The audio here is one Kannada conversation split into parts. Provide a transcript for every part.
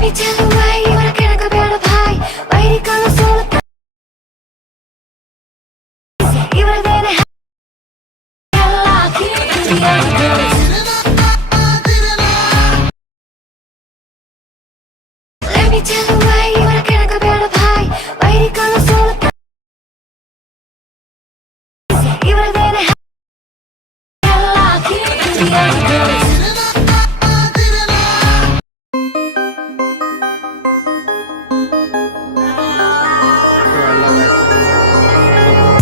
me tell you why you wanna get a better pie. Why you gonna solo? You wanna get a let me tell you why you wanna get a better pie. Why you gonna solo? You wanna get a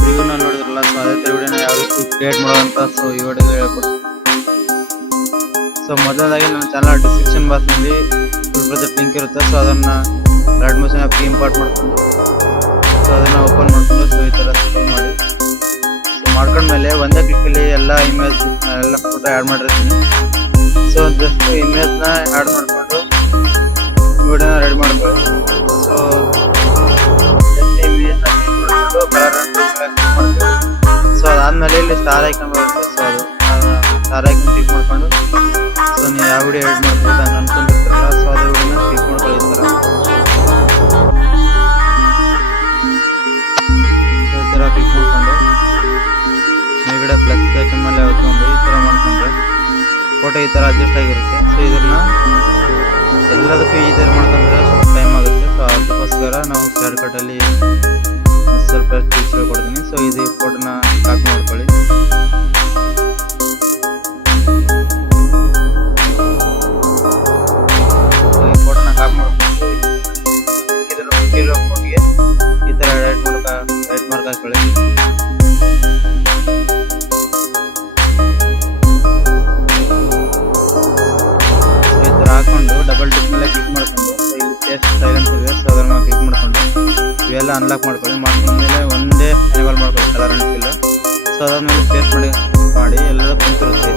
ಪ್ರಿವ್ಯೂನ ನೋಡಿದ್ರಲ್ಲ, ಸೊ ಅದೇ ತರ ವಿಡಿಯೋನ ಯಾವ ರೀತಿ ಕ್ರಿಯೇಟ್ ಮಾಡೋದಂತ ಸೊ ಈ ವಿಡಿಯೋದಲ್ಲಿ ಹೇಳ್ಕೊಡ್ತೀನಿ. ಸೊ ಮೊದಲನೇದಾಗಿ ನನ್ನ ಚಾನಲ್ ಡಿಸ್ಕ್ರಿಪ್ಷನ್ ಬಾಕ್ಸ್ನಲ್ಲಿ ಫುಲ್ ಪ್ರಾಜೆಕ್ಟ್ ಲಿಂಕ್ ಇರುತ್ತೆ. ಸೊ ಅದನ್ನು ರೆಡ್ ಮೋಷನ್ ಆ್ಯಪ್ಗೆ ಇಂಪೋರ್ಟ್ ಮಾಡ್ಕೊಂಡು ಸೊ ಅದನ್ನು ಓಪನ್ ಮಾಡಿಕೊಂಡು ಸೊ ಈ ಥರ ಸೆಲೆಕ್ಟ್ ಮಾಡಿ ಸೊ ಮಾಡ್ಕೊಂಡ್ಮೇಲೆ ಒಂದೇ ಕ್ಲಿಕ್ಕಲ್ಲಿ ಎಲ್ಲ ಇಮೇಜ್ ಎಲ್ಲ ಫೋಟೋ ಆ್ಯಡ್ ಮಾಡಿರ್ತೀನಿ. ಸೊ ಜಸ್ಟ್ ಇಮೇಜ್ನ ಆ್ಯಡ್ ಮಾಡಿಕೊಂಡು ವಿಡಿಯೋನ ರೆಡಿ ಮಾಡ್ಕೊಳ್ಳಿ. ಸೊ ಜಸ್ಟ್ ಇಮೇಜ್ನ ಮಾಡಿಕೊಂಡು ಕಲರ್ ಮಾಡ್ತೀವಿ. ಸೊ ಅದಾದಮೇಲೆ ಇಲ್ಲಿ ಸ್ಟಾರ್ ಐಕನ್ ಬರುತ್ತೆ. ಸೊ ಅದು ಸ್ಟಾರ್ ಐಕನ್ ಕ್ಲಿಕ್ ಮಾಡ್ಕೊಂಡು ಸೊ ನೀವು ಯಾವ ವಿಡಿಯೋ ಎಡಿಟ್ ಮಾಡ್ಬೋದು ಅಂತ ಅನ್ಕೊಂಡಿರ್ತಾರಲ್ಲ, ಸೊ ಅದು ವಿಡಿಯೋನ ಕ್ಲಿಕ್ ಮಾಡ್ಕೊಳ್ಳಿ. ಈ ಥರ ಸೊ ಈ ಥರ ಕ್ಲಿಕ್ ಮಾಡ್ಕೊಂಡು ಮೇಲ್ಗಡೆ ಪ್ಲಸ್ ಐಕನ್ ಮೇಲೆ ಹೊತ್ಕೊಂಡು ಈ ಥರ ಮಾಡ್ಕೊಂಡ್ರೆ ಫೋಟೋ ಈ ಥರ ಅಡ್ಜಸ್ಟ್ ಆಗಿರುತ್ತೆ. ಸೊ ಇದನ್ನ ಎಲ್ಲದಕ್ಕೂ ಈ ಥರ ಮಾಡ್ಕೊಂಡ್ರೆ ಸ್ವಲ್ಪ ಟೈಮ್ ಆಗುತ್ತೆ. ಸೊ ಅದಕ್ಕೋಸ್ಕರ ನಾವು ಶಾರ್ಟ್ಕಟಲ್ಲಿ ಸ್ವಲ್ಪ ಟಿಪ್ಸ್ ಹೇಳ್ಕೊಡ್ತೀನಿ. ಸೊ ಇದು ಫೋಟೋನ ಕಾಪಿ ಮಾಡ್ಕೊಳ್ಳಿ. ಈ ಫೋಟೋನ ಕಾಪಿ ಮಾಡ್ಕೊಂಡು ಇದರ ಫೋಟೋಗೆ ಈ ಥರ ರೈಟ್ ಮಾರ್ಕ್ ಹಾಕೊಳ್ಳಿ. ಈ ಥರ ಹಾಕೊಂಡು ಡಬಲ್ ಟಿಕ್ ಮೇಲೆ ಕ್ಲಿಕ್ ಮಾಡ್ಕೊಂಡು ಇಲ್ಲಿ ಪೇಸ್ಟ್ ಸ್ಟೈಲ್ ಅಂತ ಇದೆ. ಸೊ ಅದರ ಮೇಲೆ ಕ್ಲಿಕ್ ಮಾಡ್ಕೊಂಡು ಇವೆಲ್ಲ ಅನ್ಲಾಕ್ ಮಾಡ್ಕೊಳ್ಳಿ. ಮಾಡ್ಕೊಂಡ್ಮೇಲೆ ಒಂದೇ ಎನೇಬಲ್ ಮಾಡ್ಕೊಳ್ಳಿ ಕಲರ್ ಅಂಡ್ ಫಿಲ್. ಸೊ ಅದಾದ್ಮೇಲೆ ಪೇಸ್ಟ್ ಮಾಡಿ ಎಲ್ಲದೂ ಕುಂತಿರುತ್ತೆ.